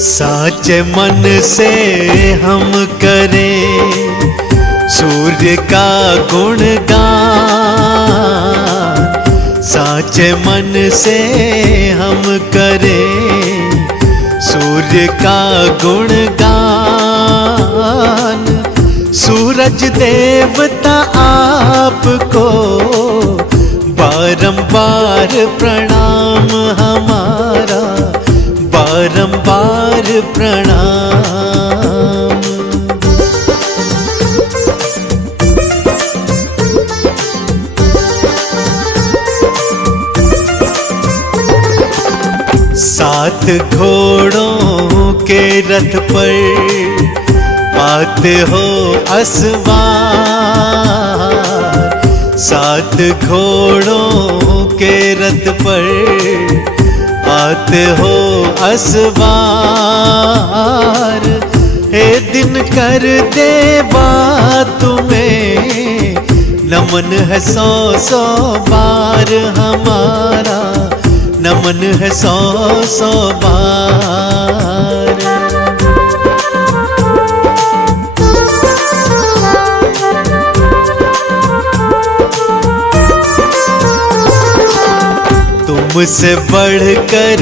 साचे मन से हम करें सूर्य का गुणगान। साचे मन से हम करें सूर्य का गुणगान। सूरज देवता आपको बारंबार प्रणाम हमारा, बारंबार प्रणाम। सात घोड़ों के रथ पर पाते हो असवार। सात घोड़ों के रथ पर आते हो असवार। हे दिन कर देवा तुम्हें नमन है सौ सौ बार हमारा, नमन है सौ सौ बार। तुमसे बढ़कर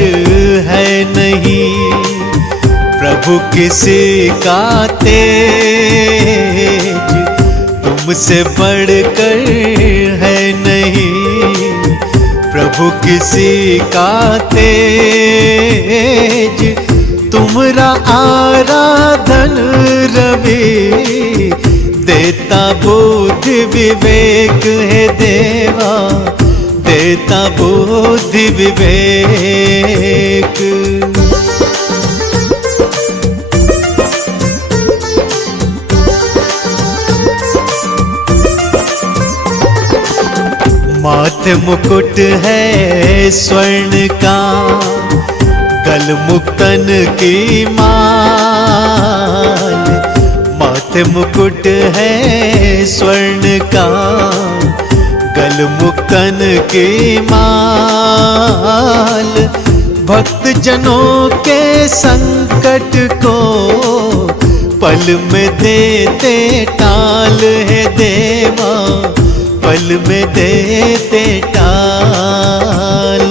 है नहीं प्रभु किसी का तेज। तुमसे बढ़कर है नहीं प्रभु किसी का तेज। तुमरा आराधन रवि देता बुद्धि विवेक है देवा, देता बुद्धि विवेक। माथे मुकुट है स्वर्ण का, गल मुक्तन की माल। माथे मुकुट है स्वर्ण का, गल मुक्तन की माल। भक्त जनों के संकट को पल में देते टाल है देवा, पल में देते टाल।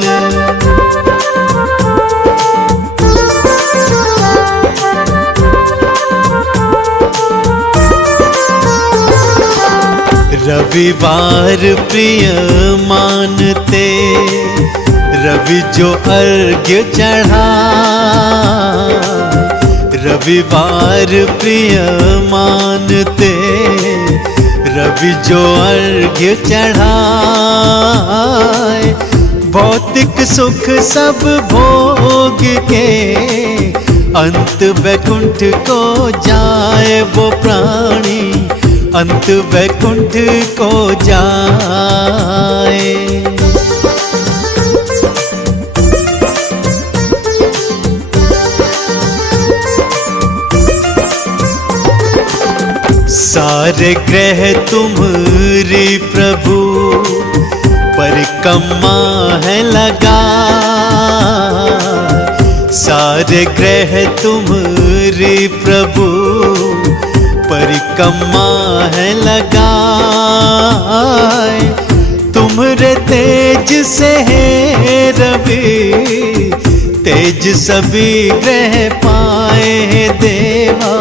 रविवार प्रिय मानते रवि जो अर्घ्य चढ़ा। रविवार प्रिय मानते रवि जो अर्घ्य चढ़ाए। भौतिक सुख सब भोग के अंत वैकुंठ को जाए वो प्राणी, अंत वैकुंठ को जाए। सारे ग्रह तुम्हारी प्रभु परिक्रमा है लगा। सारे ग्रह तुम्हारी प्रभु परिक्रमा है लगा। तुम्हारे तेज से है रवि तेज सभी ग्रह पाए हैं देवा,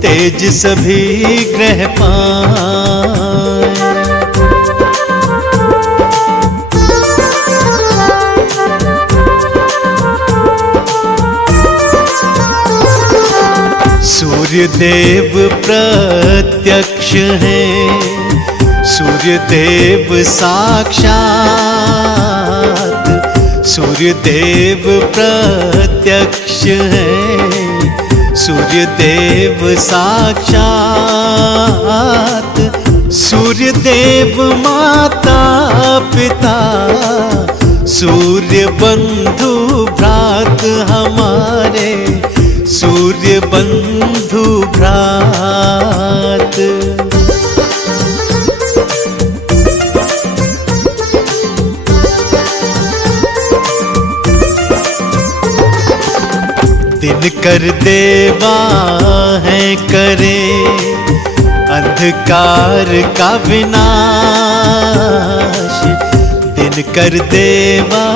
तेज सभी ग्रह पाए। सूर्य देव प्रत्यक्ष है, सूर्य देव साक्षात। सूर्य देव प्रत्यक्ष है, सूर्य देव साक्षात। सूर्य देव माता पिता, सूर्य बंधु भ्रात हमारे, सूर्य बंधु भ्रात। दिन कर देवा है करे अंधकार का विनाश। दिन कर देवा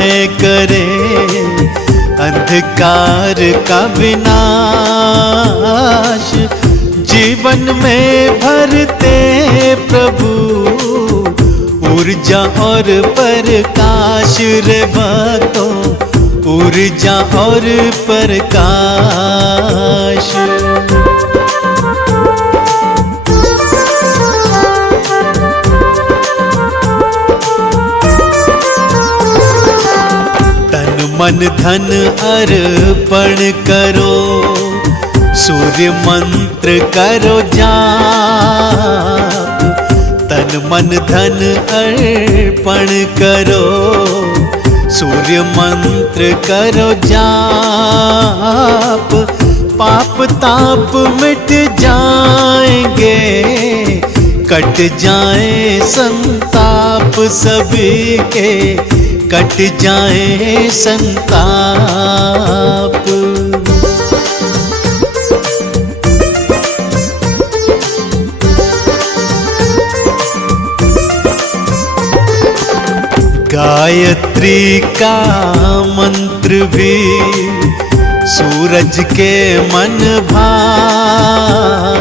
है करे अंधकार का विनाश। जीवन में भरते प्रभु ऊर्जा और प्रकाश रे भक्तों, ऊर्जा और प्रकाश। तन मन धन अर्पण करो, सूर्य मंत्र करो जाप। तन मन धन अर्पण करो, सूर्य मंत्र करो जाप। पाप ताप मिट जाएंगे, कट जाए संताप सभी के, कट जाए संताप। गायत्री का मंत्र भी सूरज के मन भाए।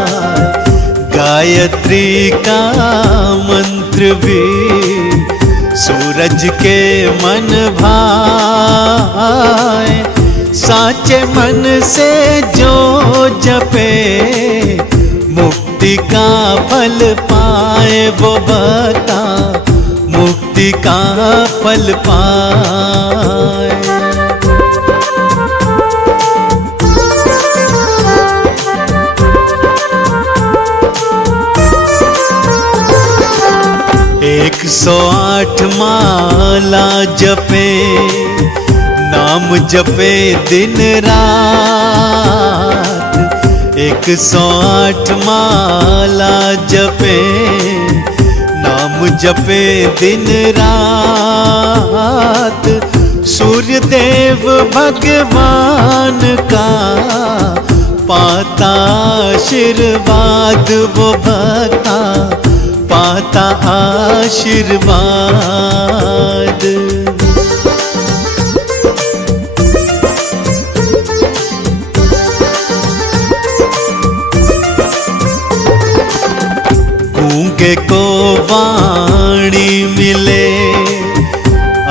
गायत्री का मंत्र भी सूरज के मन भाए। साचे मन से जो जपे मुक्ति का फल पाए, वो बता मुक्ति का फल पाए। एक 108 माला जपे, नाम जपे दिन रात। 108 माला जपे, नाम जपे दिन रात। सूर्य देव भगवान का पाता आशीर्वाद, वो भक्ता पाता आशीर्वाद। गूंगे को वाणी मिले,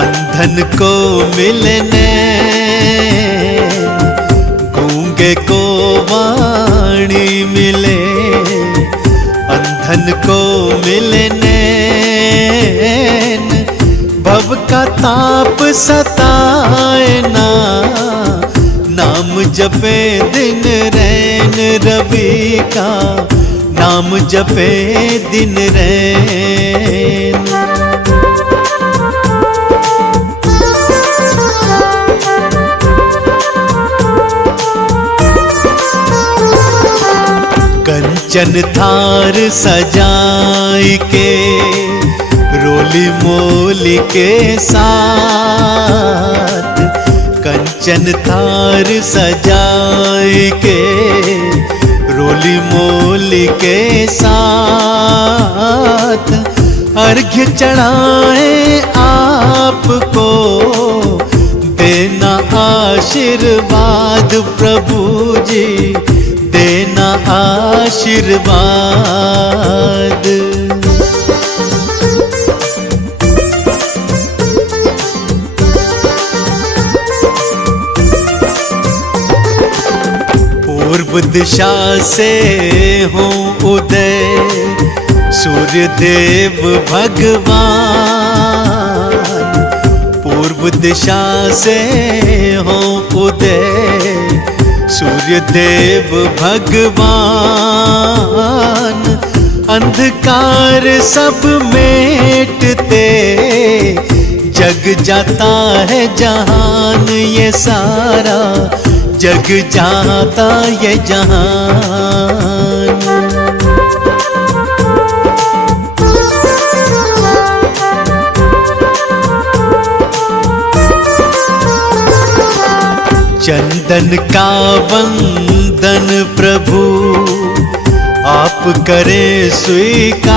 अंधन को मिलने। गूंगे को वाणी मिले, अंधन को मिलने। भव का ताप सताए ना, नाम जपे दिन रैन रवि का, नाम जपे दिन रैन। कंचन थार सजाई के, रोली मोली के साथ। कंचन थार सजाई के, रोली मोली के साथ। अर्घ्य चढ़ाए आपको, देना आशीर्वाद प्रभु जी, देना आशीर्वाद। पूर्व दिशा से हो उदय, सूर्य देव भगवान। पूर्व दिशा से हो उदय, सूर्य देव भगवान। अंधकार सब मेटते, जग जाता है जहान ये सारा, जग जाता ये जहान। चंदन का वंदन प्रभु आप करें स्वीकार।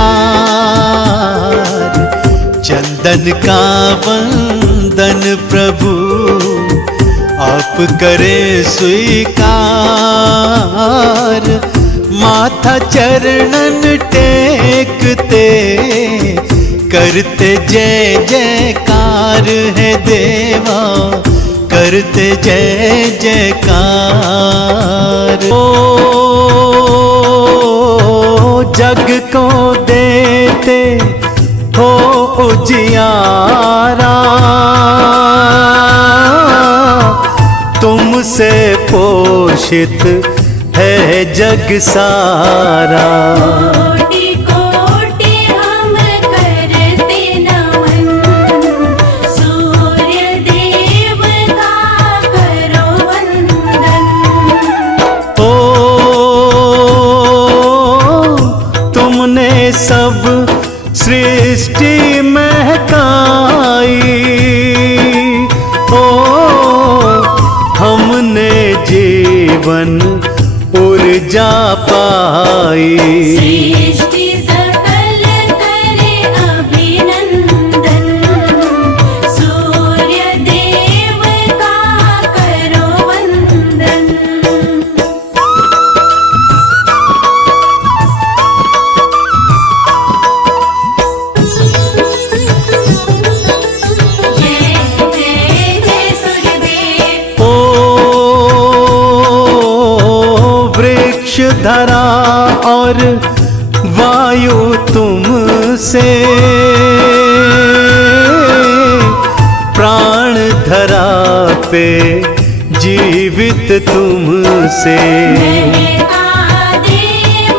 चंदन का वंदन प्रभु आप करें स्वीकार। माथा चरणन टेकते करते जय जयकार है देवा, करते जय जयकार। ओ जग को देते हो उजियारा, तुमसे पोषित है जग सारा। कोटि कोटि हम करते नमन, सूर्य देव का करो वंदन। ओ तुमने सब सृष्टि महकाई, ओ हमने जीवन ऊर्जा पाई। सृष्टि सकल करे अभिनंदन, सूर्य देव का करो वंदन। जय जय जय सूर्यदेव। वृक्ष धरा और वायु तुमसे, प्राण धरा पे जीवित तुमसे। महका दे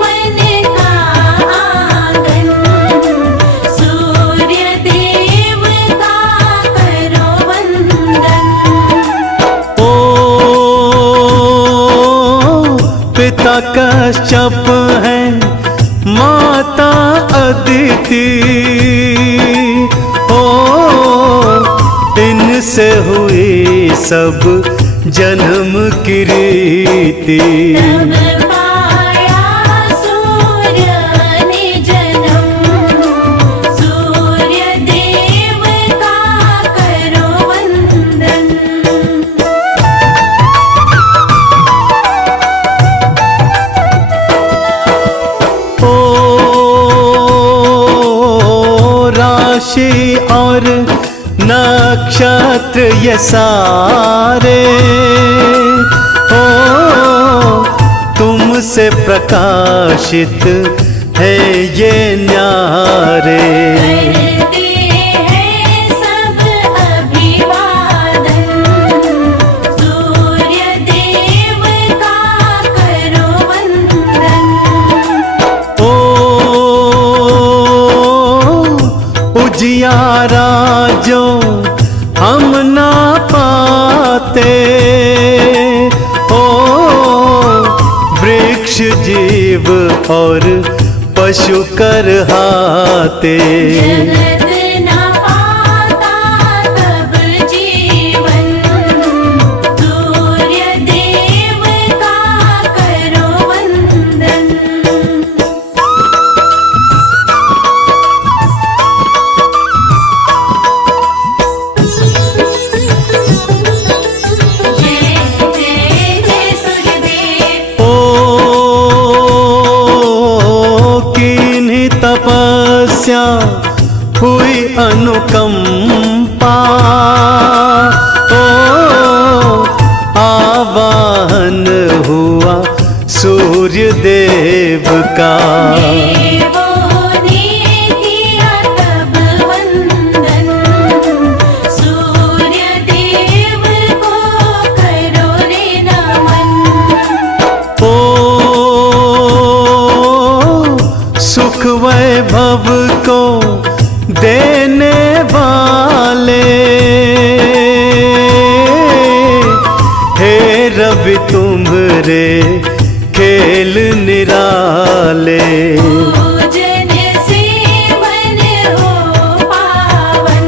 मन का आंगन, सूर्य देव का करो वंदन। ओ पिता कश्यप है माता अदिति, ओ इनसे हुई सब जन्म की रीति। तब पाया सूर्य ने जन्म, सूर्य देव का करो वंदन। ओ राशि और नक्षत्र ये सारे, ओ तुमसे प्रकाशित है ये न्यारे। करते हैं सब अभिवादन, सूर्य देव का करो वंदन। ओ उजियारा जो हम ना पाते, ओ वृक्ष जीव और पशु करहाते। जगत न पाता तब जीवन, सूर्य देव का करो वंदन। जय जय जय सूर्यदेव। ओ किन्हीं तपस्या हुई अनुकंपा, ओ आवाहन हुआ सूर्य देव का। देवों ने किया तब वंदन, सूर्य देव को करो रे नमन। ओ सुख वैभव को देने वाले, हे रवि तुम्हारे खेल निराले। पूजन से मन हो पावन,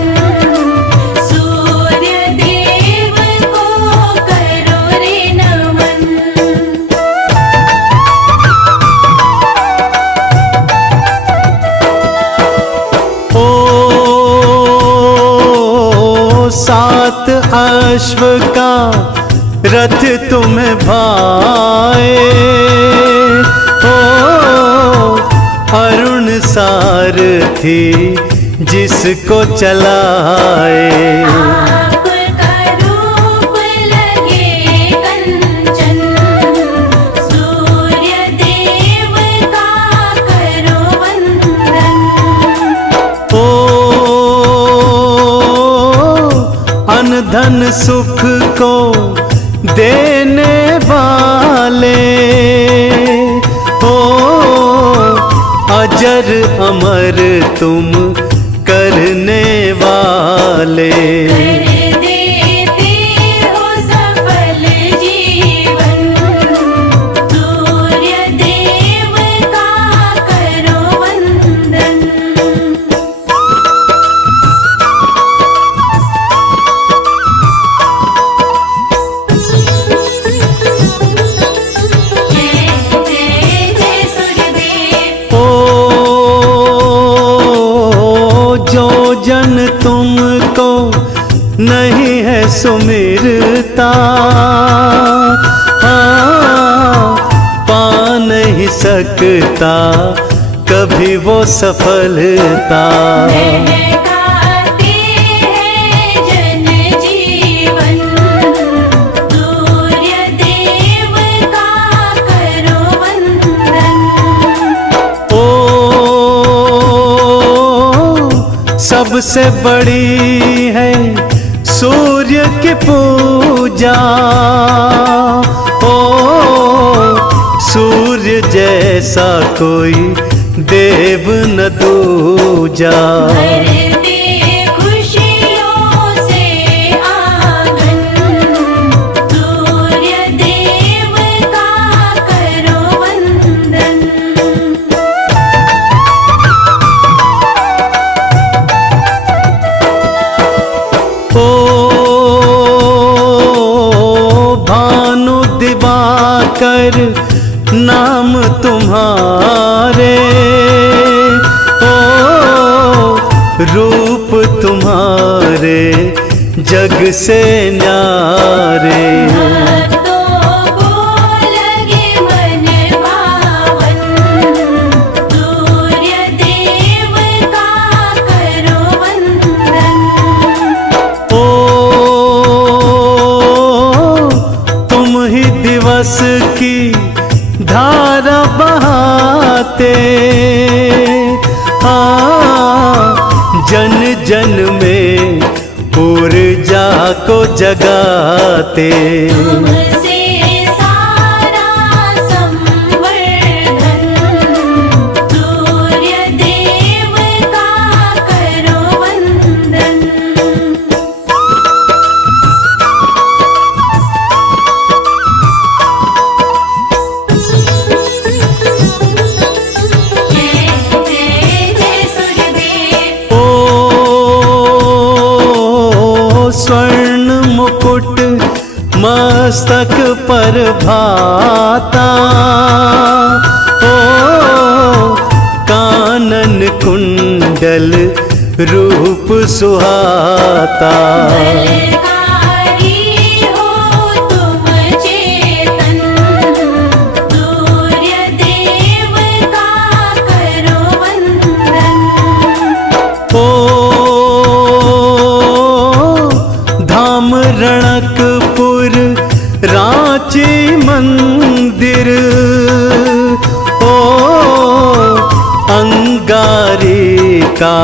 सूर्य देव को करो अश्व का रथ तुम्हें भाए, ओ अरुण सारथी जिसको चलाए। आपका रूप लगे कंचन, सूर्य देव का करो वंदन। ओ अनधन सुख को देने वाले, ओ अजर अमर तुम करने वाले। कर देते हो सफल जीवन, सूर्य देव का करो वंदन। जय जय जय सूर्यदेव। ओ जो जन तुमको नहीं है सुमिरता, पा नहीं सकता कभी वो सफलता। महकाते हैं जन जीवन, सूर्य देव का करो वंदन। ओ सबसे बड़ी है सूर्य की पूजा, ओ सूर्य जैसा कोई देव न दूजा। भर दे खुशियों से आंगन, सूर्य देव का करो वंदन। ओ भानु दिवाकर नाम तुम्हारे, ओ रूप तुम्हारे जग से न्यारे। भक्तों को लगे मन भावन, सूर्य देव का करो वंदन। ओ तुम ही दिवस की धारा बहाते, जन जन में ऊर्जा को जगाते। तुमसे सारा संवर्धन, सूर्य देव का करो वंदन। जय जय जय सूर्यदेव। ओ स्वर्ण मुकुट मस्तक पर भाता, ओ कानन कुंडल रूप सुहाता। बलकारी हो तुम चेतन, सूर्य देव का करो वंदन। ओ धाम रणकपुर रांची मंदिर, ओ अंगारी का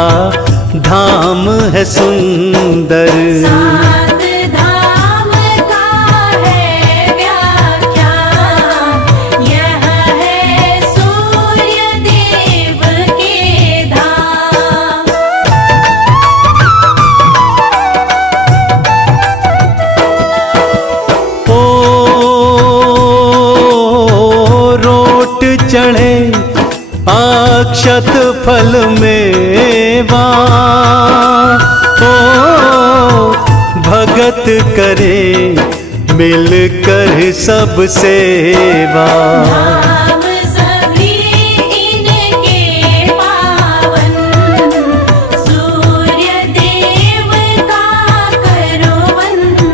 धाम है सुंदर। सात धाम का है व्याख्या, यह है सूर्य देव के धाम। ओ रोट चढ़े अक्षत फल मेवा, ओ भगत करे मिलकर सब सेवा। धाम सभी इनके पावन, सूर्य देव का करो वंदन।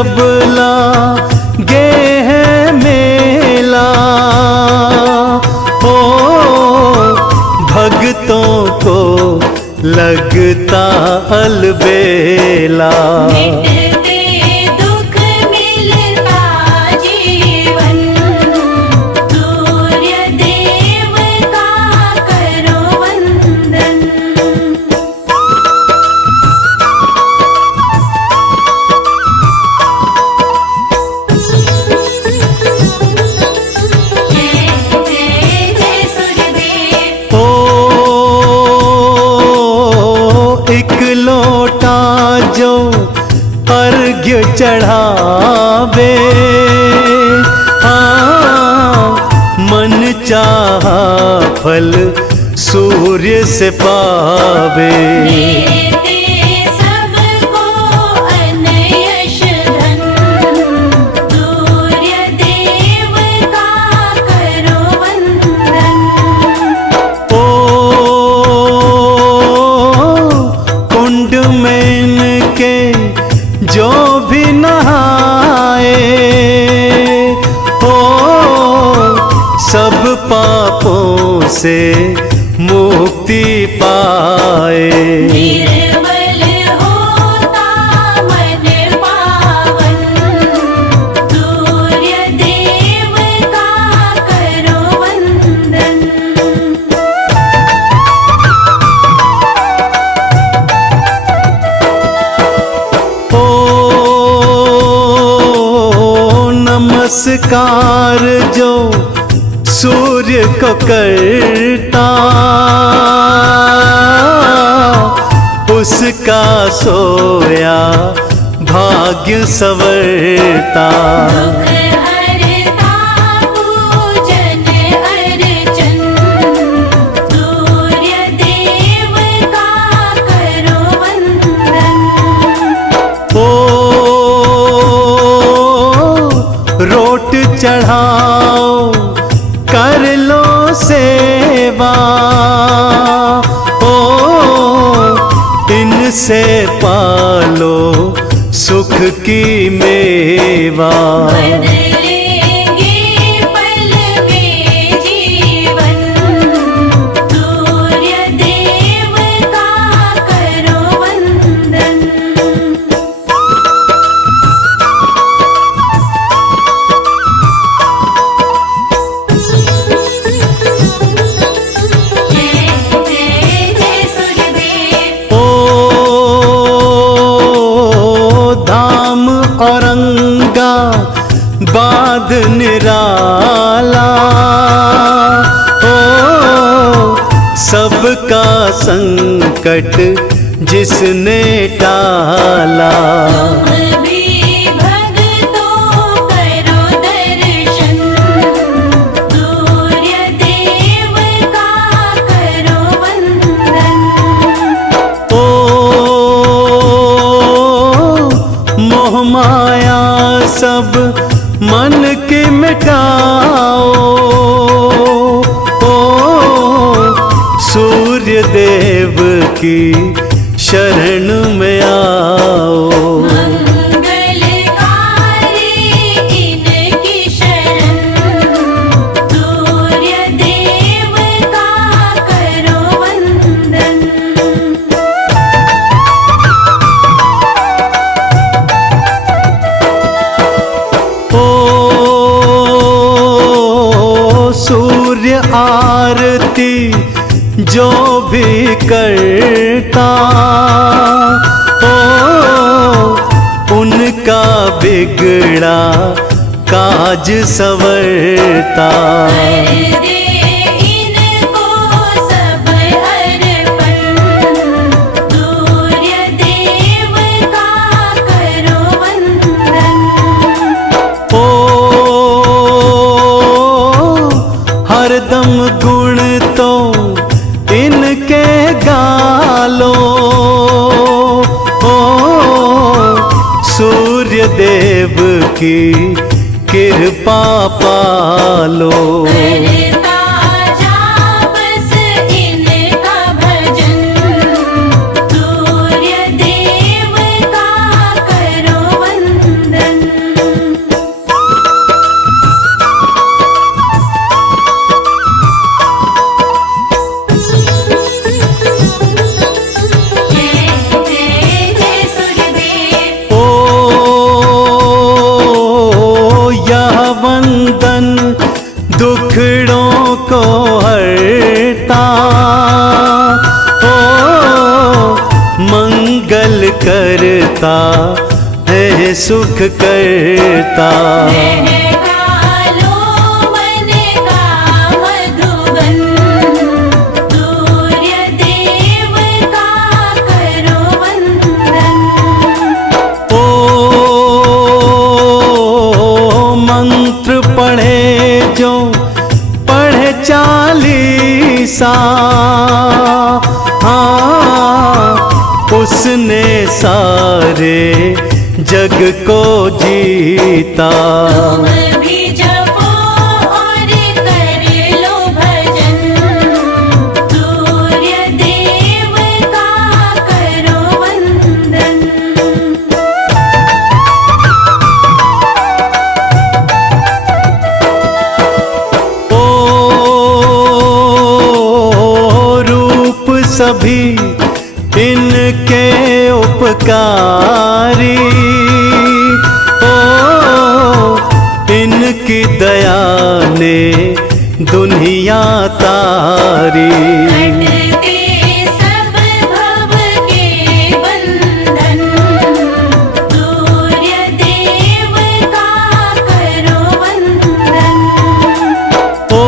जब लागे है मेला, ओ भक्तों को लगता अलबेला। मिटते दुख मिलता जीवन, सूर्य देव का करो वंदन। जय जय जय सूर्यदेव। ओ एक लोटा जो अर्घ्य चढ़ावे, मन चाहा फल सूर्य से पावे। देते सबको अन्न यश धन, सूर्य देव का करो वंदन। ओ कुंड में इनके जो भी नहाए, ओ सब पापों से मुक्ति पाए। निर्मल होता मन पावन, सूर्य देव का करो वंदन। ओ नमस्कार जो सूर्य को करता, उसका सोया भाग्य संवरता। दुख हरता पूजन अर्चन, सूर्य देव का करो वंदन। ओ रोट चढ़ाओ कर लो सेवा, ओ इनसे पालो सुख की मेवा। बदलेंगे पल में जीवन, सूर्य देव का करो वंदन। जय जय जय सूर्यदेव। ओ धाम औरंगा बाद निराला, ओ सबका संकट जिसने टाला। तुम भी भक्तों करो दर्शन, सूर्य देव का करो वंदन। ओ मोह माया सब मन के मिटाओ, ओ सूर्य देव की शरण में आओ। मंगलकारी इनकी शरण, सूर्य देव का करो वंदन। ओ सूर्य आरती जो भी करता, ओ उनका बिगड़ा काज संवरता। कर दे इनको सब अर्पण, सूर्य देव का करो वंदन। ओ हरदम गुण तो इनके गालो, ओ सूर्य देव की कृपा पालो। करता जा बस इनका भजन, सूर्य देव का करो वंदन। दुखड़ों को हरता, ओ मंगल करता है सुख करता। महकालो मन का मधुबन, सूर्य देव का करो वंदन। ओ मंत्र पढ़े जो पढ़े 40 हाँ उसने सारे जग को जीता। तुम भी जपो और कर लो भजन, सूर्य देव का करो वंदन। ओ रूप सभी इनके उपकारी, ओ इनकी दया ने दुनिया तारी। कटते सब भव के बंधन, सूर्य देव का करो वंदन। ओ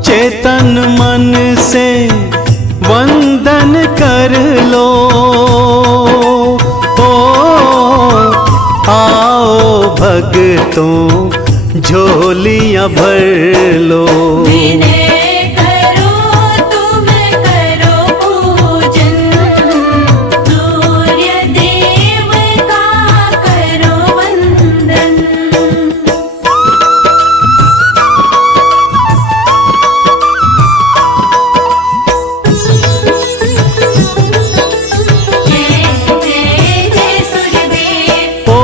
चेतन मन से वंदन कर लो, ओ आओ भक्तों झोलियां भर लो। विनय करो तुम करो पूजन, सूर्य देव का करो वंदन। जय जय सूर्यदेव। ओ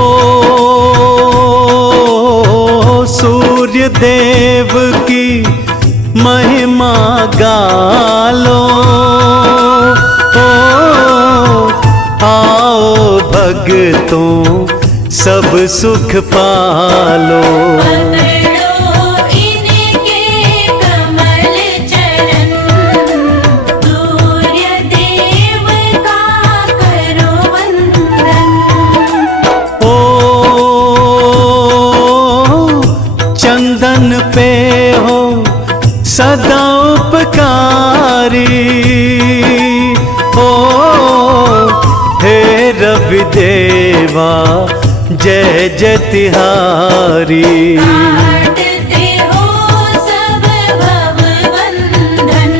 सूर्य देव की महिमा गालो, ओ आओ भक्तों सब सुख पालो। पकड़ो इनके कमल चरण, सूर्य देव का करो वंदन। ओ चंदन पे हो सदा उपकारी, ओ हे रवि देवा जय जय तिहारी। काटते हो सब भव बंधन,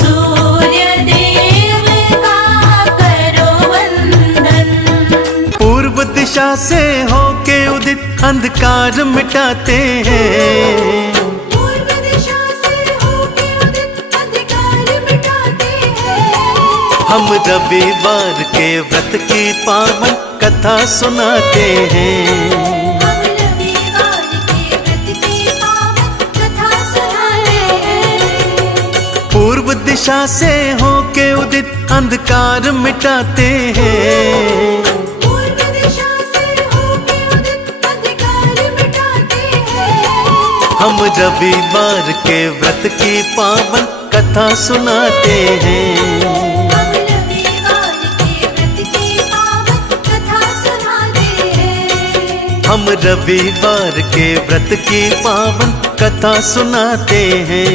सूर्य देव का करो वंदन। पूर्व दिशा से होके उदित अंधकार मिटाते हैं, पूर्व दिशा से होके उदित अंधकार मिटाते हैं। हम रविवार के व्रत की पावन कथा सुनाते हैं। हम रविवार के व्रत की पावन कथा सुनाते हैं। पूर्व दिशा से होके उदित अंधकार मिटाते हैं, पूर्व दिशा से होके उदित अंधकार मिटाते हैं। हम रविवार के व्रत की पावन कथा सुनाते हैं। हम रविवार के व्रत की पावन कथा सुनाते हैं। हम रविवार के व्रत की पावन कथा सुनाते हैं।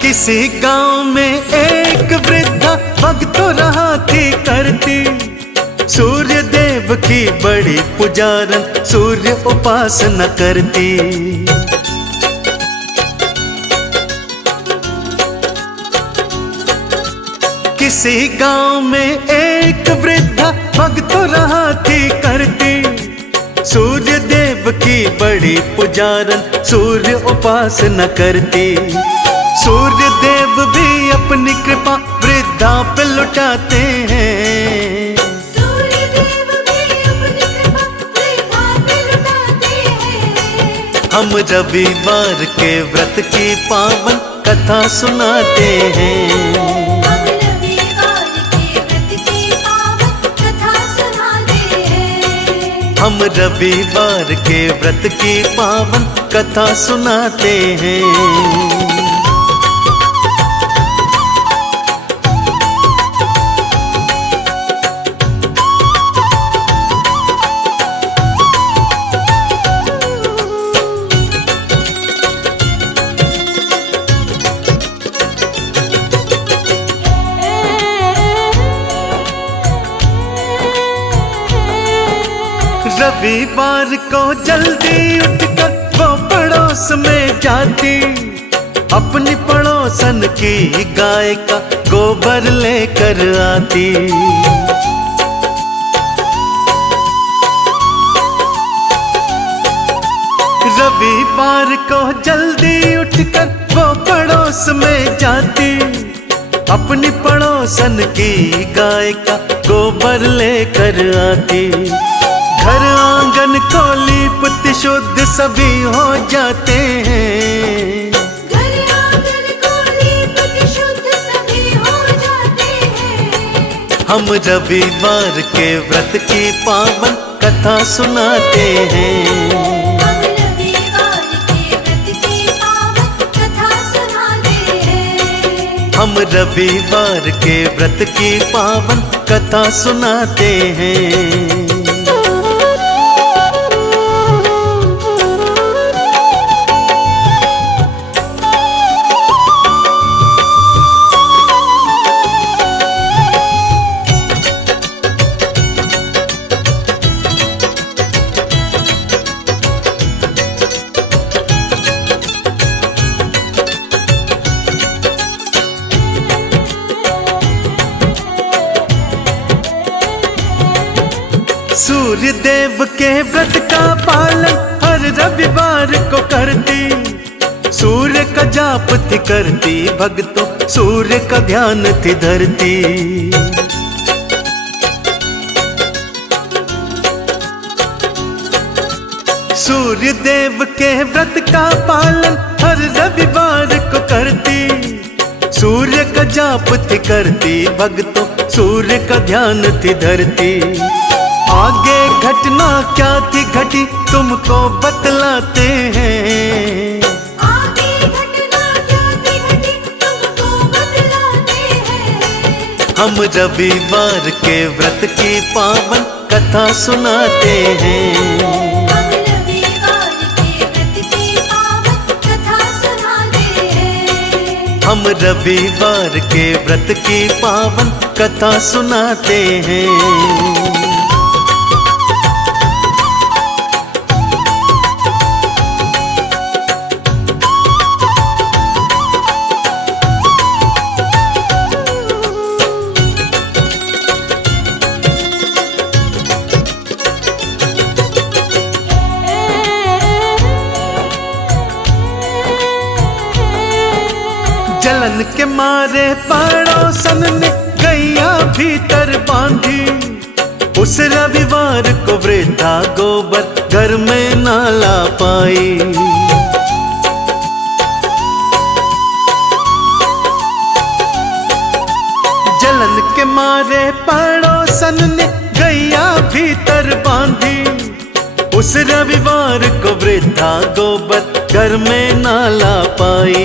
किसी गांव में एक वृद्धा भक्तों रहा थी करती, सूर्य देव की बड़ी पुजारन सूर्य उपासना करती। किसी गांव में एक वृद्धा भक्तों रहा थी करती, सूर्य देव की बड़ी बड़ी पुजारन सूर्य उपासना करती। सूर्य देव भी अपनी कृपा वृद्धा पे लुटाते हैं। सूर्य देव भी अपनी कृपा वृद्धा पे लुटाते हैं। हम रविवार के व्रत की पावन कथा सुनाते हैं। हम रविवार के व्रत की पावन कथा सुनाते हैं। हम रविवार के व्रत की पावन कथा सुनाते हैं। रविवार को जल्दी उठकर वो पड़ोस में जाती। अपनी पड़ोसन की गाय का गोबर लेकर आती। रविवार को जल्दी उठकर वो पड़ोस में जाती। अपनी पड़ोसन की गाय का गोबर लेकर आती। घर आंगन को लीपत शुद्ध सभी हो जाते हैं। घर आंगन को लीपत शुद्ध सभी हो जाते हैं। हम रविवार के व्रत की पावन कथा सुनाते हैं। हम रविवार के व्रत की पावन कथा सुनाते हैं। हम रविवार के व्रत की पावन कथा सुनाते हैं। सूर्य देव के व्रत का पालन हर रविवार को करती। सूर्य का जाप थी करती भक्तों, सूर्य का ध्यान थी धरती। सूर्य देव के व्रत का पालन हर रविवार को करती। सूर्य का जाप थी करती भक्तों, सूर्य का ध्यान थी धरती। आगे घटना क्या थी घटी तुमको बतलाते हैं। आगे घटना क्या थी घटी तुमको बतलाते हैं। हम रविवार के व्रत की पावन कथा सुनाते हैं। हम रविवार के व्रत की पावन कथा सुनाते हैं। हम रविवार के व्रत की पावन कथा सुनाते हैं। जलन के मारे पड़ोसन ने गैया भीतर बांधी। उस रविवार को वृद्धा गोबर घर में ना ला पाई। जलन के मारे पड़ोसन ने गैया भीतर बांधी। उस रविवार को वृद्धा गोबर घर में ना ला पाई।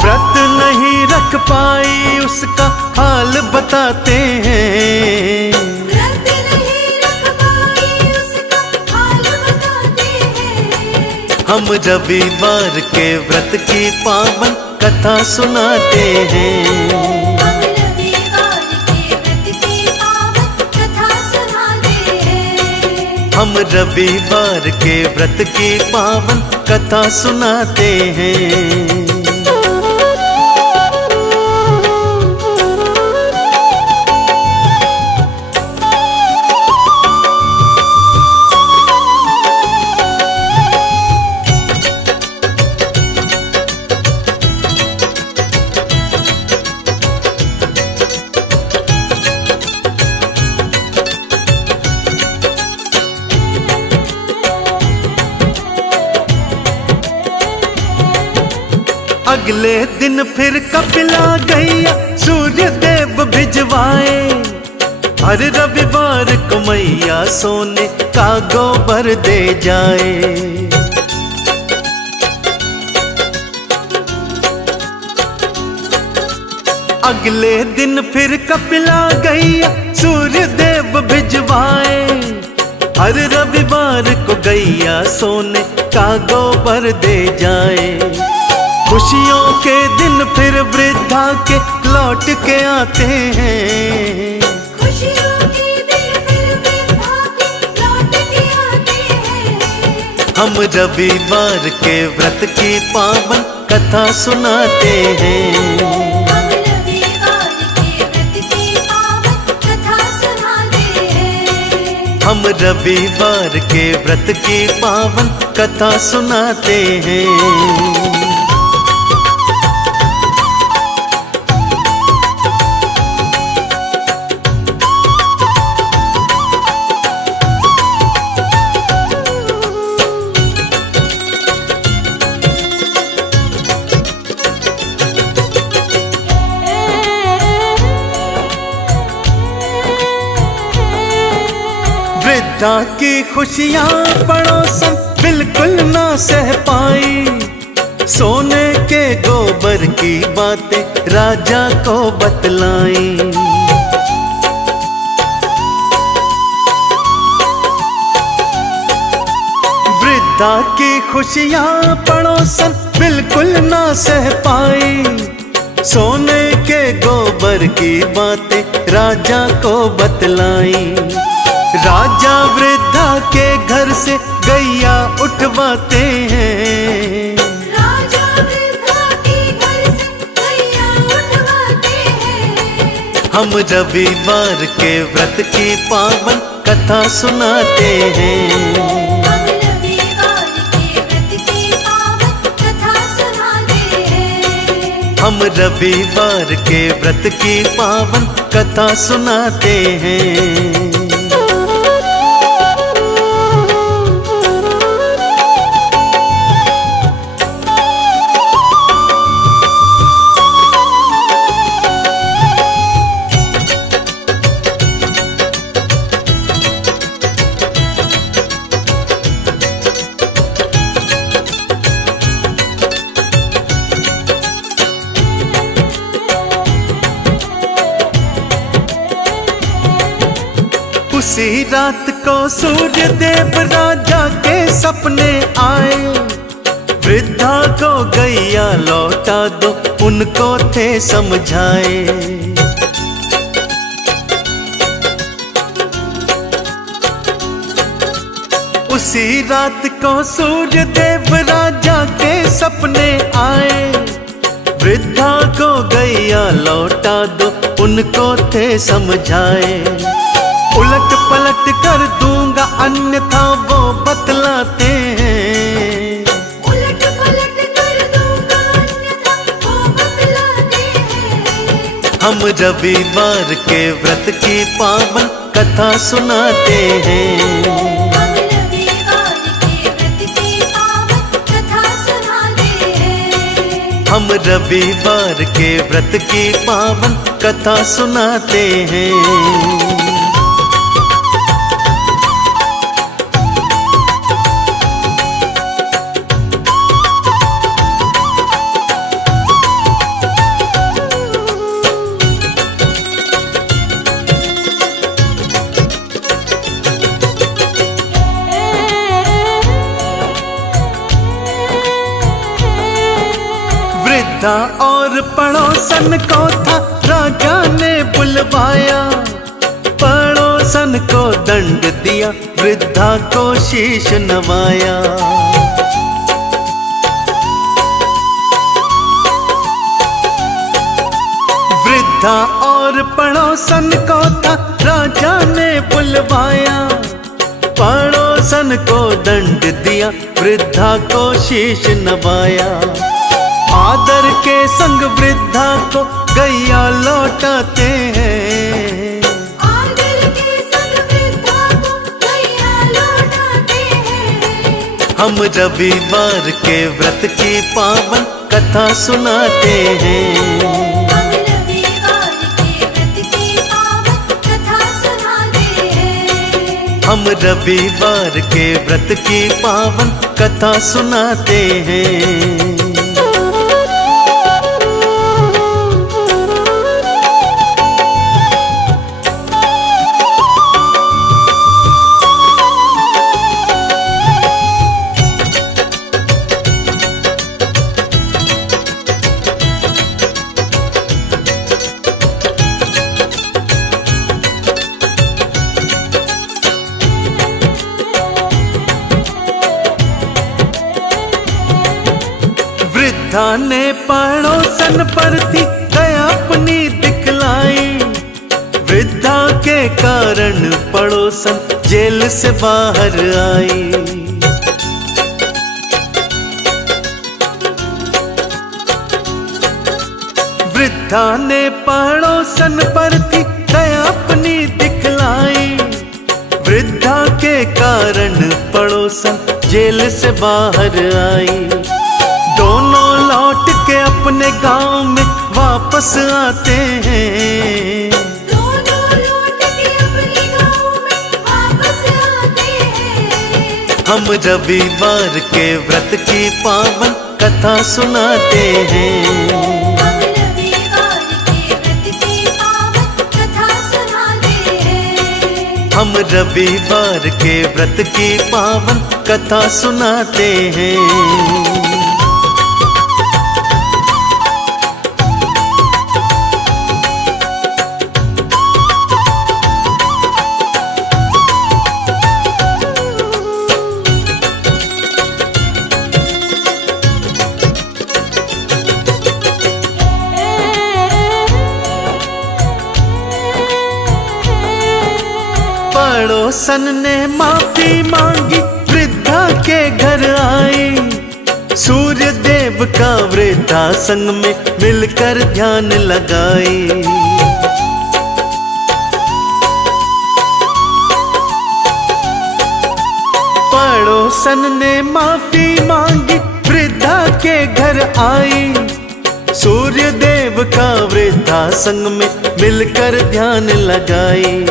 व्रत नहीं रख पाई उसका हाल बताते हैं। व्रत नहीं रख पाई उसका हाल बताते हैं। हम रविवार के व्रत की पावन कथा सुनाते हैं। हम रविवार के व्रत की पावन कथा सुनाते हैं। हम रविवार के व्रत की पावन कथा सुनाते हैं। अगले दिन फिर कपिला गैया सूर्य देव भिजवाए। हर रविवार को मैया सोने का गोबर दे जाए। अगले दिन फिर कपिला गैया सूर्य देव भिजवाए। हर रविवार को गैया सोने का गोबर दे जाए। खुशियों के दिन फिर वृद्धा के लौट के आते हैं। खुशियों के दिन फिर वृद्धा के लौट के आते हैं। हम रविवार के व्रत की पावन कथा सुनाते हैं। हम रविवार के व्रत की पावन कथा सुनाते हैं। हम रविवार के व्रत की पावन कथा सुनाते हैं। वृद्धा की खुशियां पड़ोसन बिल्कुल ना सह पाई। सोने के गोबर की बातें राजा को बतलाई। वृद्धा की खुशियां पड़ोसन बिल्कुल ना सह पाई। सोने के गोबर की बातें राजा को बतलाई। राजा वृद्धा के घर से गैया उठवाते हैं। राजा वृद्धा के घर से गैया उठवाते हैं। हम रविवार के व्रत की पावन कथा सुनाते हैं। हम रविवार के व्रत की पावन कथा सुनाते हैं। हम रविवार के व्रत की पावन कथा सुनाते हैं। उसी रात को सूर्य देव राजा के सपने आए। वृद्धा को गैया लौटा दो उनको थे समझाए। उसी रात को सूर्य देव राजा के सपने आए। वृद्धा को गैया लौटा दो उनको थे समझाए। उलट पलट कर दूंगा अन्यथा वो बतलाते हैं। उलट पलट कर दूंगा अन्यथा वो बतलाते हैं। हम रविवार के व्रत की पावन कथा सुनाते हैं। हम रविवार के व्रत की पावन कथा सुनाते हैं। हम रविवार के व्रत की पावन कथा सुनाते हैं। वृद्धा और पड़ोसन को था राजा ने बुलवाया। पड़ोसन को दंड दिया वृद्धा को शीश नवाया। वृद्धा और पड़ोसन को था राजा ने बुलवाया। पड़ोसन को दंड दिया वृद्धा को शीश नवाया। आदर के संग वृद्धा को गैया लौटाते हैं। आदर के संग वृद्धा को गैया लौटाते हैं। हम रविवार के व्रत की पावन कथा सुनाते हैं। हम रविवार के व्रत की पावन कथा सुनाते हैं। हम रविवार के व्रत की पावन कथा सुनाते हैं। वृद्धा ने पड़ोसन पर थी दया अपनी दिखलाई। वृद्धा के कारण पड़ोसन जेल से बाहर आई। वृद्धा ने पड़ोसन पर थी दया अपनी दिखलाई। वृद्धा के कारण पड़ोसन जेल से बाहर आई। दोनों लौट के अपने गांव में वापस आते हैं। दोनों लौट के अपने गांव में वापस आते हैं। हम रविवार के व्रत की पावन कथा सुनाते हैं। हम रविवार के व्रत की पावन कथा सुनाते हैं। हम रविवार के व्रत की पावन कथा सुनाते हैं। पड़ोसन ने माफी मांगी, वृद्धा के घर आई। सूर्य देव का वृद्धा संग में मिलकर ध्यान लगाई। पड़ोसन ने माफी मांगी, वृद्धा के घर आई। सूर्य देव का वृद्धा संग में मिलकर ध्यान लगाई।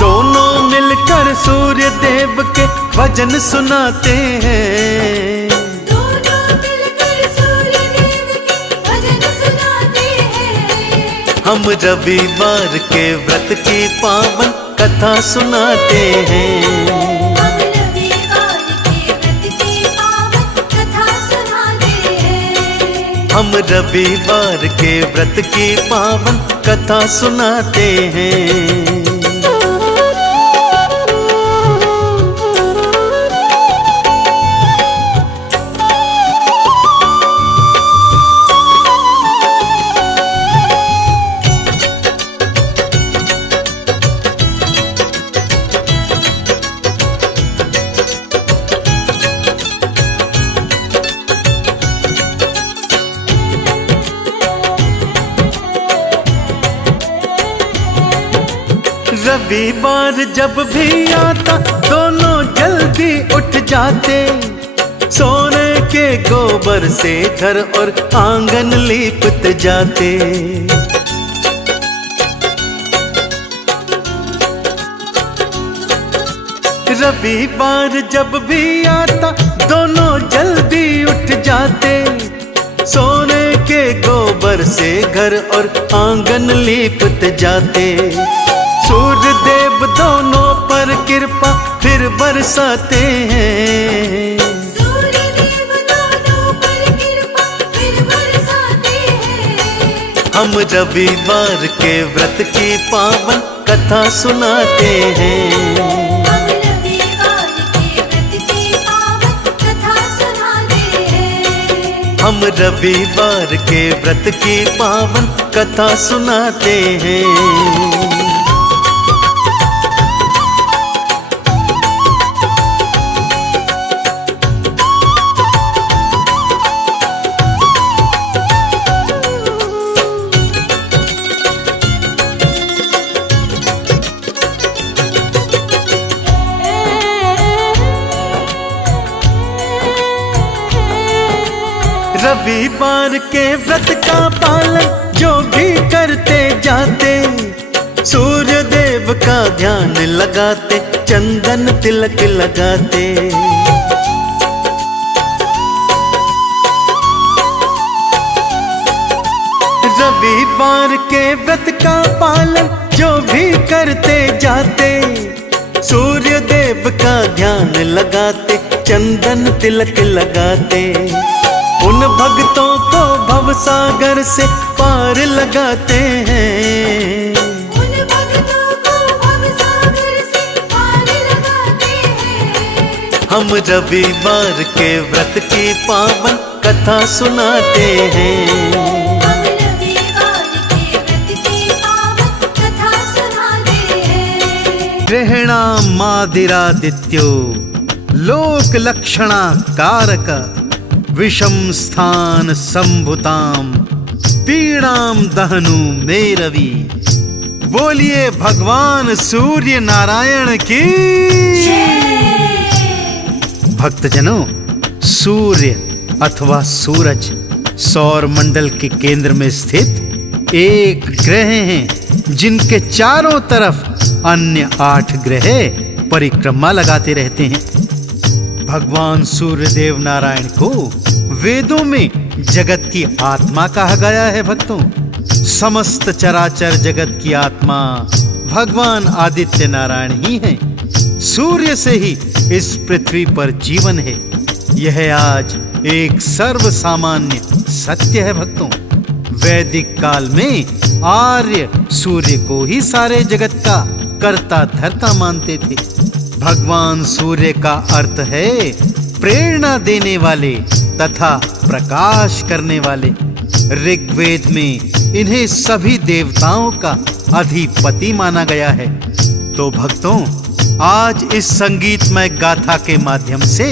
दोनों मिलकर सूर्य देव के भजन सुनाते हैं। दोनों मिलकर सूर्य देव के भजन सुनाते हैं। हम रविवार के व्रत की पावन कथा सुनाते हैं। हम रविवार के व्रत की पावन कथा सुनाते हैं। हम रविवार के व्रत की पावन कथा सुनाते हैं। रविवार जब भी आता दोनों जल्दी उठ जाते। सोने के गोबर से घर और आंगन लीपते जाते। रविवार जब भी आता दोनों जल्दी उठ जाते। सोने के गोबर से घर और आंगन लीपते जाते। सूर्य देव दोनों पर कृपा फिर बरसाते हैं। सूर्य देव दोनों पर कृपा फिर बरसाते हैं। हम रविवार के व्रत की पावन कथा सुनाते हैं। हम रविवार के व्रत की पावन कथा सुनाते हैं। हम रविवार के व्रत की पावन कथा सुनाते हैं। रविवार के व्रत का पालन जो भी करते जाते, सूर्य देव का ध्यान लगाते, चंदन तिलक लगाते। रविवार के व्रत का पालन जो भी करते जाते, सूर्य देव का ध्यान लगाते, चंदन तिलक लगाते। उन भक्तों को भवसागर से पार लगाते हैं। उन भक्तों को भवसागर से पार लगाते हैं। हम रविवार के व्रत की पावन कथा सुनाते हैं। हम रविवार के व्रत की पावन कथा सुनाते हैं। ग्रहणामादिरादित्यो लोक लक्षणा कारक, विषम स्थान संभुताम पीड़ाम दहनु मेरवी। बोलिए भगवान सूर्य नारायण की। भक्तजनों, सूर्य अथवा सूरज सौर मंडल के केंद्र में स्थित एक ग्रह हैं, जिनके चारों तरफ अन्य 8 ग्रह परिक्रमा लगाते रहते हैं। भगवान सूर्यदेव नारायण को वेदों में जगत की आत्मा कहा गया है। भक्तों, समस्त चराचर जगत की आत्मा भगवान आदित्य नारायण ही हैं। सूर्य से ही इस पृथ्वी पर जीवन है। यह आज एक सर्व सामान्य सत्य है। भक्तों, वैदिक काल में आर्य सूर्य को ही सारे जगत का कर्ता धर्ता मानते थे। भगवान सूर्य का अर्थ है प्रेरणा देने वाले तथा प्रकाश करने वाले। ऋग्वेद में इन्हें सभी देवताओं का अधिपति माना गया है। तो भक्तों, आज इस संगीतमय गाथा के माध्यम से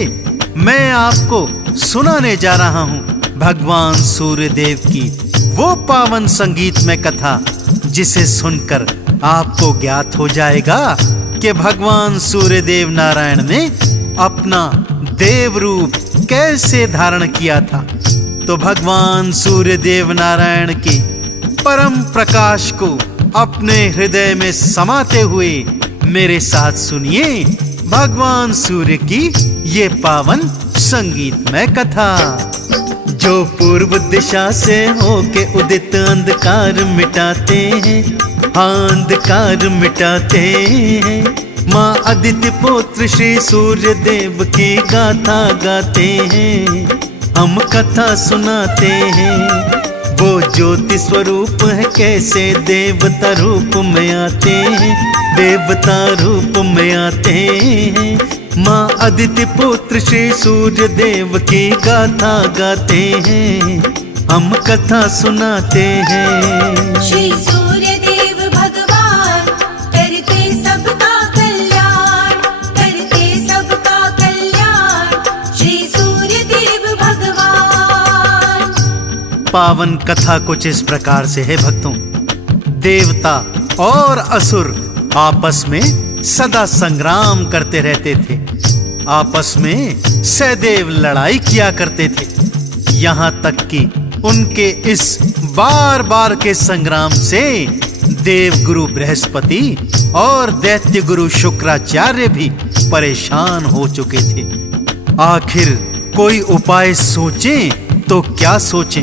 मैं आपको सुनाने जा रहा हूँ भगवान सूर्यदेव की वो पावन संगीतमय कथा, जिसे सुनकर आपको ज्ञात हो जाएगा कि भगवान सूर्यदेव नारायण ने अपना देव रूप कैसे धारण किया था। तो भगवान सूर्यदेव नारायण के परम प्रकाश को अपने हृदय में समाते हुए मेरे साथ सुनिए भगवान सूर्य की ये पावन संगीतमय कथा। जो पूर्व दिशा से होके उदित अंधकार मिटाते हैं, अंधकार मिटाते हैं। माँ आदित्य पुत्र श्री सूर्य देव की गाथा गाते हैं, हम कथा सुनाते हैं। वो ज्योति स्वरूप है, कैसे देवता रूप में आते हैं, देवता रूप में आते हैं। माँ आदित्य पुत्र श्री सूर्य देव की गाथा गाते हैं, हम कथा सुनाते हैं। श्री सूर्य देव भगवान करते सबका कल्याण, करते सबका कल्याण। श्री सूर्य देव भगवान। पावन कथा कुछ इस प्रकार से है भक्तों। देवता और असुर आपस में सदा संग्राम करते रहते थे, आपस में सदैव लड़ाई किया करते थे। यहाँ तक कि उनके इस बार बार के संग्राम से देवगुरु बृहस्पति और दैत्य गुरु शुक्राचार्य भी परेशान हो चुके थे। आखिर कोई उपाय सोचें तो क्या सोचें।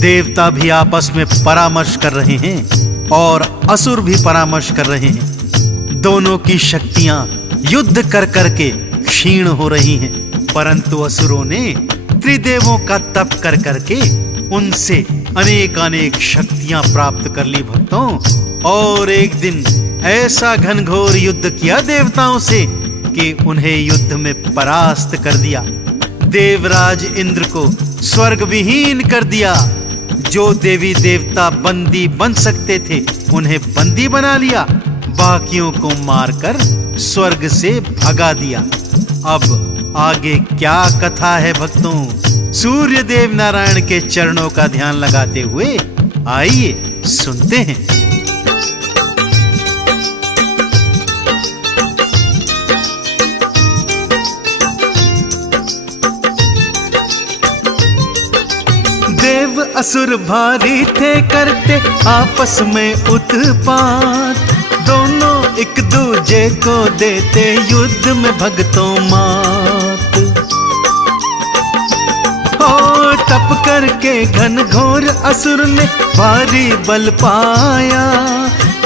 देवता भी आपस में परामर्श कर रहे हैं और असुर भी परामर्श कर रहे हैं। दोनों की शक्तियां युद्ध कर करके क्षीण हो रही हैं, परंतु असुरों ने त्रिदेवों का तप कर करके उनसे अनेक शक्तियां प्राप्त कर ली भक्तों। और एक दिन ऐसा घनघोर युद्ध किया देवताओं से कि उन्हें युद्ध में परास्त कर दिया। देवराज इंद्र को स्वर्ग विहीन कर दिया। जो देवी देवता बंदी बन सकते थे उन्हें बंदी बना लिया, बाकियों को मारकर स्वर्ग से भगा दिया। अब आगे क्या कथा है भक्तों, सूर्य देव नारायण के चरणों का ध्यान लगाते हुए आइए सुनते हैं। देव असुर भारी थे करते आपस में उत्पात, दोनों एक दूजे को देते युद्ध में भक्तों मात। हो तप करके घनघोर असुर ने भारी बल पाया,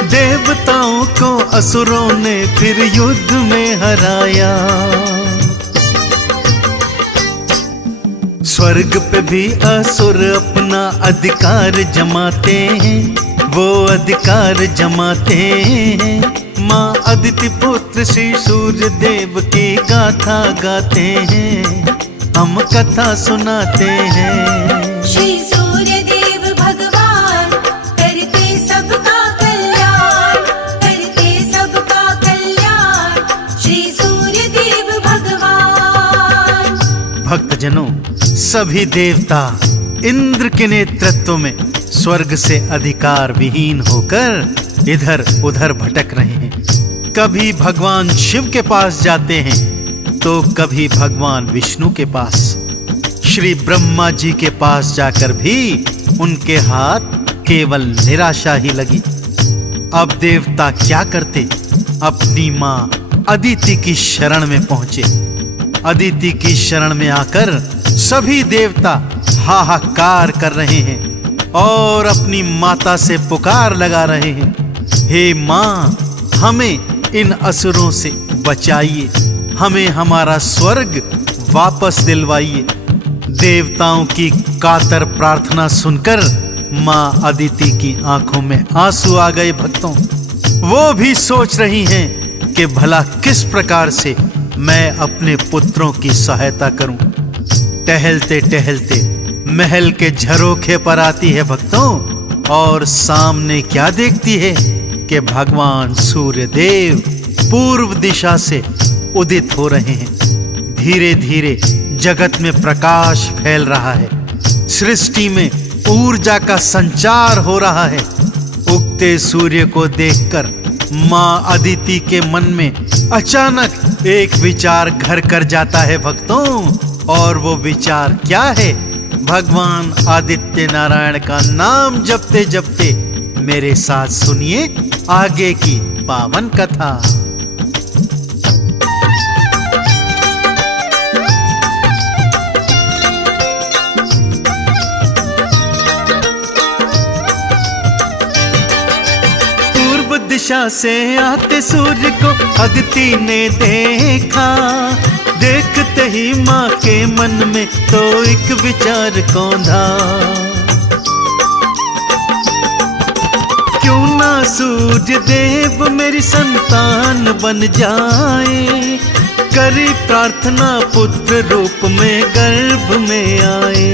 देवताओं को असुरों ने फिर युद्ध में हराया। स्वर्ग पे भी असुर अपना अधिकार जमाते हैं, वो अधिकार जमाते हैं। माँ अदिति पुत्र श्री सूर्य देव की गाथा गाते हैं, हम कथा सुनाते हैं। श्री सूर्य देव भगवान करते सबका कल्याण, करते सबका कल्याण, श्री सूर्य देव भगवान। भक्तजनों, सभी देवता इंद्र के नेतृत्व में स्वर्ग से अधिकार विहीन होकर इधर उधर भटक रहे हैं। कभी भगवान शिव के पास जाते हैं तो कभी भगवान विष्णु के पास। श्री ब्रह्मा जी के पास जाकर भी उनके हाथ केवल निराशा ही लगी। अब देवता क्या करते, अपनी मां अदिति की शरण में पहुंचे। अदिति की शरण में आकर सभी देवता हाहाकार कर रहे हैं और अपनी माता से पुकार लगा रहे हैं, हे मां, हमें इन असुरों से बचाइए, हमें हमारा स्वर्ग वापस दिलवाइए। देवताओं की कातर प्रार्थना सुनकर मां अदिति की आंखों में आंसू आ गए। भक्तों, वो भी सोच रही हैं कि भला किस प्रकार से मैं अपने पुत्रों की सहायता करूं। टहलते टहलते महल के झरोखे पर आती है भक्तों, और सामने क्या देखती है कि भगवान सूर्य देव पूर्व दिशा से उदित हो रहे हैं। धीरे धीरे जगत में प्रकाश फैल रहा है, सृष्टि में ऊर्जा का संचार हो रहा है। उगते सूर्य को देखकर मां अदिति के मन में अचानक एक विचार घर कर जाता है भक्तों, और वो विचार क्या है? भगवान आदित्य नारायण का नाम जपते जपते मेरे साथ सुनिए आगे की पावन कथा। पूर्व दिशा से आते सूर्य को अदिति ने देखा, देखते ही माँ के मन में तो एक विचार कौंधा, क्यों ना सूर्य देव मेरी संतान बन जाए, करी प्रार्थना पुत्र रूप में गर्भ में आए।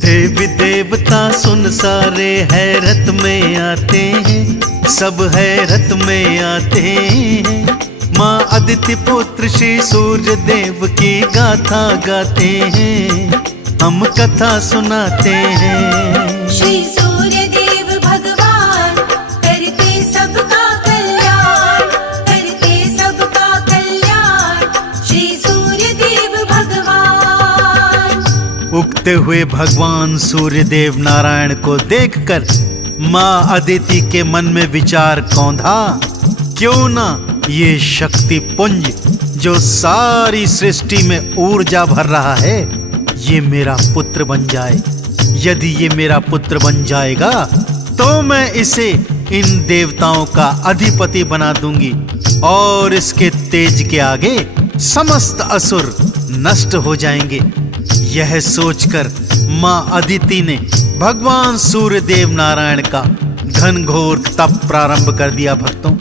देवी देवता सुन सारे हैरत में आते हैं, सब हैरत में आते हैं। माँ अदिति पुत्र श्री सूर्य देव की गाथा गाते हैं, हम कथा सुनाते हैं। श्री सूर्य देव भगवान करते सबका कल्याण, करते सबका कल्याण, श्री सूर्य देव भगवान। उगते हुए भगवान सूर्य देव नारायण को देखकर माँ अदिति के मन में विचार कौंधा, क्यों ना ये शक्ति पुंज जो सारी सृष्टि में ऊर्जा भर रहा है, ये मेरा पुत्र बन जाए। यदि ये मेरा पुत्र बन जाएगा तो मैं इसे इन देवताओं का अधिपति बना दूंगी, और इसके तेज के आगे समस्त असुर नष्ट हो जाएंगे। यह सोचकर माँ अदिति ने भगवान सूर्य देव नारायण का घनघोर तप प्रारंभ कर दिया भक्तों।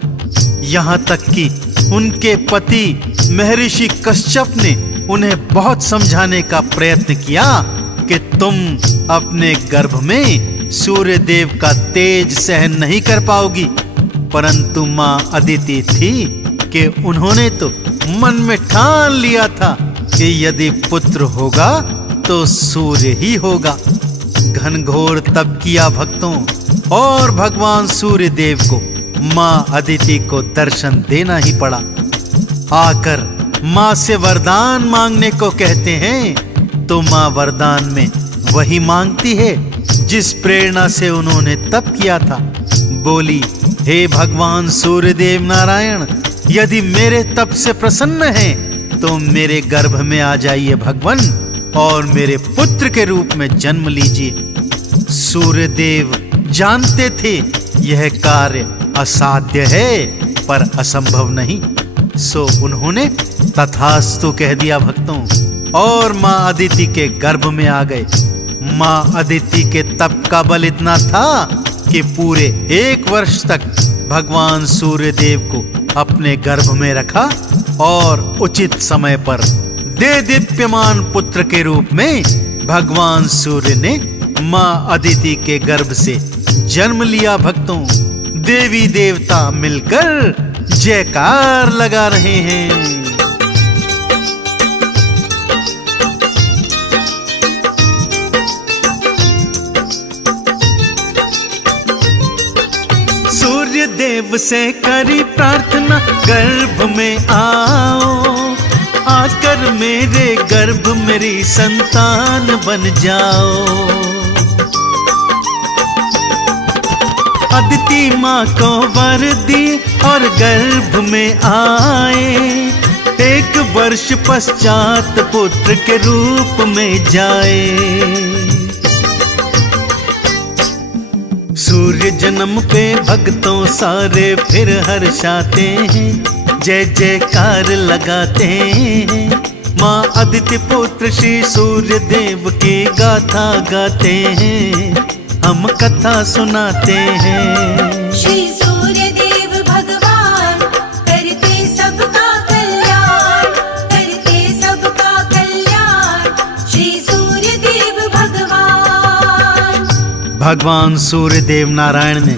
यहाँ तक कि उनके पति महर्षि कश्यप ने उन्हें बहुत समझाने का प्रयत्न किया कि तुम अपने गर्भ में सूर्य देव का तेज सहन नहीं कर पाओगी, परंतु माँ अदिति थी कि उन्होंने तो मन में ठान लिया था कि यदि पुत्र होगा तो सूर्य ही होगा। घनघोर तप किया भक्तों, और भगवान सूर्य देव को माँ अदिति को दर्शन देना ही पड़ा। आकर माँ से वरदान मांगने को कहते हैं तो माँ वरदान में वही मांगती है जिस प्रेरणा से उन्होंने तप किया था। बोली, हे भगवान सूर्यदेव नारायण, यदि मेरे तप से प्रसन्न हैं तो मेरे गर्भ में आ जाइए भगवान और मेरे पुत्र के रूप में जन्म लीजिए। सूर्यदेव जानते थे यह कार्य असाध्य है पर असंभव नहीं, सो उन्होंने तथास्तु कह दिया भक्तों और माँ अदिति के गर्भ में आ गए। माँ अदिति के तप का बल इतना था कि पूरे 1 वर्ष तक भगवान सूर्यदेव को अपने गर्भ में रखा और उचित समय पर दे दीप्यमान पुत्र के रूप में भगवान सूर्य ने माँ अदिति के गर्भ से जन्म लिया। भक्तों, देवी देवता मिलकर जयकार लगा रहे हैं। सूर्य देव से करी प्रार्थना, गर्भ में आओ, आकर मेरे गर्भ मेरी संतान बन जाओ। अदिति माँ को वर दी और गर्भ में आए, 1 वर्ष पश्चात पुत्र के रूप में जाए। सूर्य जन्म पे भक्तों सारे फिर हर्षाते हैं, जय जयकार लगाते हैं। माँ अदिति पुत्र श्री सूर्य देव की गाथा गाते हैं, हम कथा सुनाते हैं। श्री सूर्य देव भगवान करते सबका कल्याण, करते सबका कल्याण। श्री सूर्य देव भगवान। भगवान सूर्य देव नारायण ने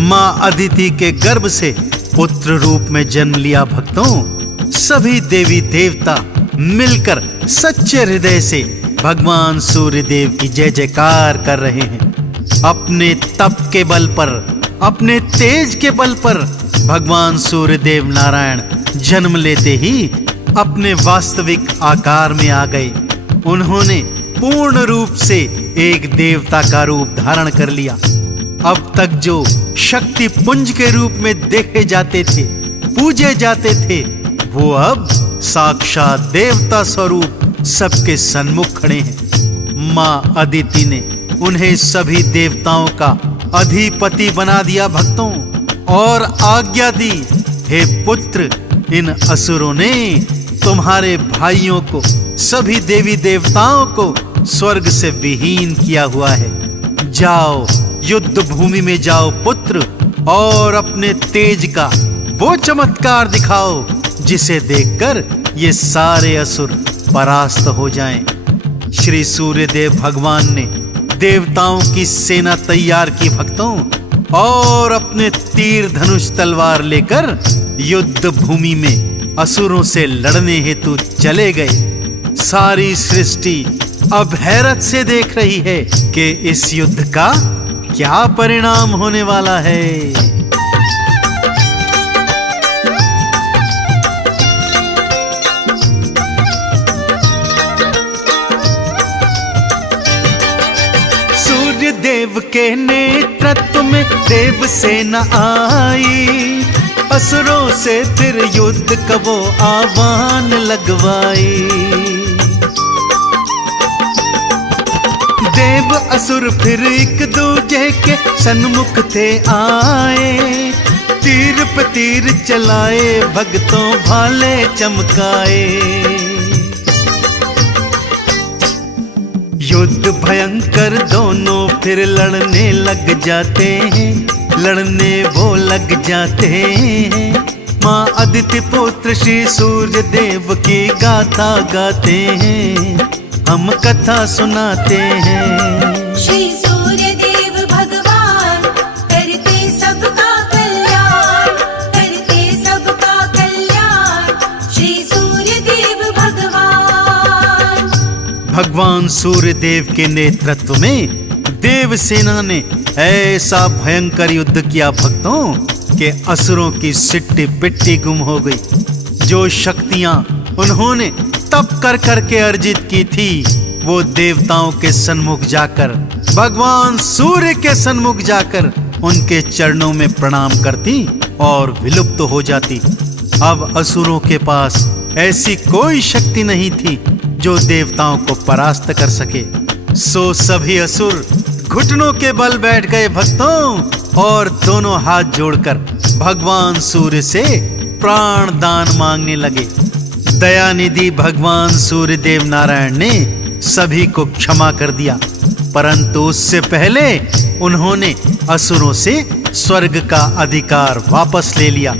माँ अदिति के गर्भ से पुत्र रूप में जन्म लिया। भक्तों, सभी देवी देवता मिलकर सच्चे हृदय से भगवान सूर्य देव की जय जयकार कर रहे हैं। अपने तप के बल पर, अपने तेज के बल पर भगवान सूर्यदेव नारायण जन्म लेते ही अपने वास्तविक आकार में आ गए। उन्होंने पूर्ण रूप से एक देवता का रूप धारण कर लिया। अब तक जो शक्ति पुंज के रूप में देखे जाते थे, पूजे जाते थे, वो अब साक्षात देवता स्वरूप सबके सन्मुख खड़े हैं। माँ अदिति ने उन्हें सभी देवताओं का अधिपति बना दिया भक्तों, और आज्ञा दी, हे पुत्र, इन असुरों ने तुम्हारे भाइयों को, सभी देवी देवताओं को स्वर्ग से विहीन किया हुआ है। जाओ, युद्ध भूमि में जाओ पुत्र, और अपने तेज का वो चमत्कार दिखाओ जिसे देखकर ये सारे असुर परास्त हो जाएं। श्री सूर्यदेव भगवान ने देवताओं की सेना तैयार की भक्तों, और अपने तीर धनुष तलवार लेकर युद्ध भूमि में असुरों से लड़ने हेतु चले गए। सारी सृष्टि अब हैरत से देख रही है कि इस युद्ध का क्या परिणाम होने वाला है। देव के नेतृत्व में देव सेना आई, असुरों से फिर युद्ध का वो आह्वान लगवाई। देव असुर फिर एक दूजे के सन्मुख थे आए, तीर पे तीर चलाए, भक्तों भाले चमकाए। युद्ध भयंकर दोनों फिर लड़ने लग जाते हैं, लड़ने वो लग जाते हैं। माँ अदिति पुत्र श्री सूर्य देव की गाथा गाते हैं, हम कथा सुनाते हैं। श्री सूर्य देव भगवान करते सबका कल्याण, करते सबका कल्याण। श्री सूर्य देव भगवान। भगवान सूर्यदेव के नेतृत्व में देव सेना ने ऐसा भयंकर युद्ध किया भक्तों कि असुरों की सिट्टी पिट्टी गुम हो गई। जो शक्तियां उन्होंने तप कर करके अर्जित की थी, वो देवताओं के सन्मुख जाकर, भगवान सूर्य के सन्मुख जाकर उनके चरणों में प्रणाम करती और विलुप्त हो जाती। अब असुरों के पास ऐसी कोई शक्ति नहीं थी जो देवताओं को परास्त कर सके। सो सभी असुर घुटनों के बल बैठ गए भक्तों और दोनों हाथ जोड़कर भगवान सूर्य से प्राण दान मांगने लगे। दयानिधि भगवान सूर्य देव नारायण ने सभी को क्षमा कर दिया, परंतु उससे पहले उन्होंने असुरों से स्वर्ग का अधिकार वापस ले लिया।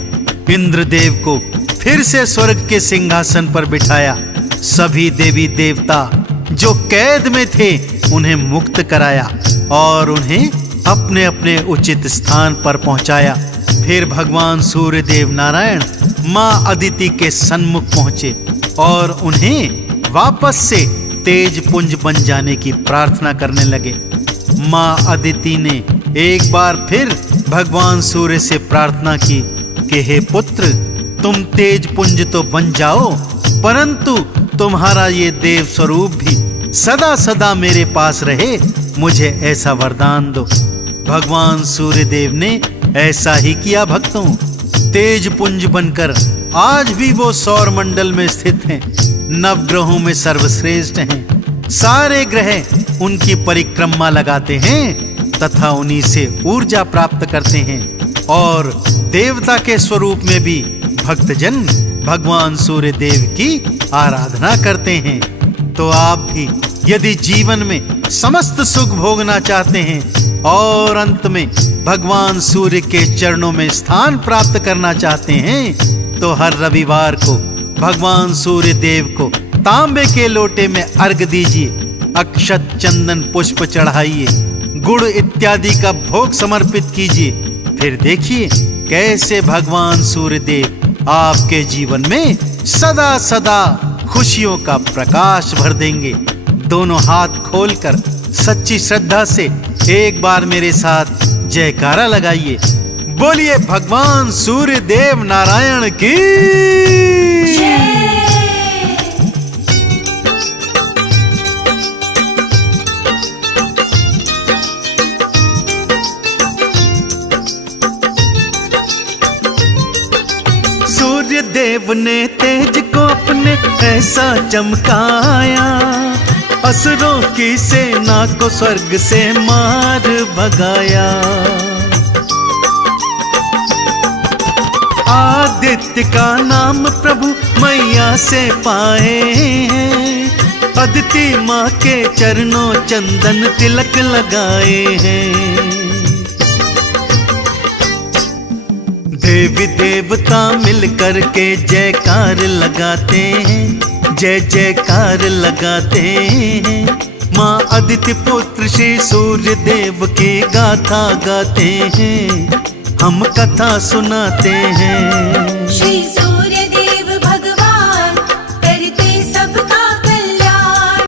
इंद्रदेव को फिर से स्वर्ग के सिंहासन पर बिठाया। सभी देवी देवता जो कैद में थे उन्हें मुक्त कराया और उन्हें अपने अपने उचित स्थान पर पहुंचाया। फिर भगवान सूर्य देव नारायण मां अदिति के सन्मुख पहुंचे और उन्हें वापस से तेज पुंज बन जाने की प्रार्थना करने लगे। मां अदिति ने एक बार फिर भगवान सूर्य से प्रार्थना की कि हे पुत्र, तुम तेज पुंज तो बन जाओ, परंतु तुम्हारा ये देव स्वरूप भी सदा सदा मेरे पास रहे, मुझे ऐसा वरदान दो। भगवान सूर्य देव ने ऐसा ही किया भक्तों। तेज पुंज बनकर आज भी वो सौर मंडल में स्थित हैं, नवग्रहों में सर्वश्रेष्ठ हैं। सारे ग्रह उनकी परिक्रमा लगाते हैं तथा उन्हीं से ऊर्जा प्राप्त करते हैं और देवता के स्वरूप में भी भक्तजन भगवान सूर्य देव की आराधना करते हैं। तो आप भी यदि जीवन में समस्त सुख भोगना चाहते हैं और अंत में भगवान सूर्य के चरणों में स्थान प्राप्त करना चाहते हैं, तो हर रविवार को भगवान सूर्य देव को तांबे के लोटे में अर्घ दीजिए, अक्षत चंदन पुष्प चढ़ाइए, गुड़ इत्यादि का भोग समर्पित कीजिए। फिर देखिए कैसे भगवान सूर्य देव आपके जीवन में सदा सदा खुशियों का प्रकाश भर देंगे। दोनों हाथ खोलकर सच्ची श्रद्धा से एक बार मेरे साथ जयकारा लगाइए। बोलिए भगवान सूर्य देव नारायण की। सूर्य देव ने तेज को अपने ऐसा चमकाया, असुरों की सेना को स्वर्ग से मार भगाया। आदित्य का नाम प्रभु मैया से पाए हैं, अदिति माँ के चरणों चंदन तिलक लगाए हैं। देवी देवता मिल कर के जयकार लगाते हैं, जय जयकार लगाते हैं। माँ अदिति पुत्र श्री सूर्य देव की गाथा गाते हैं, हम कथा सुनाते हैं। श्री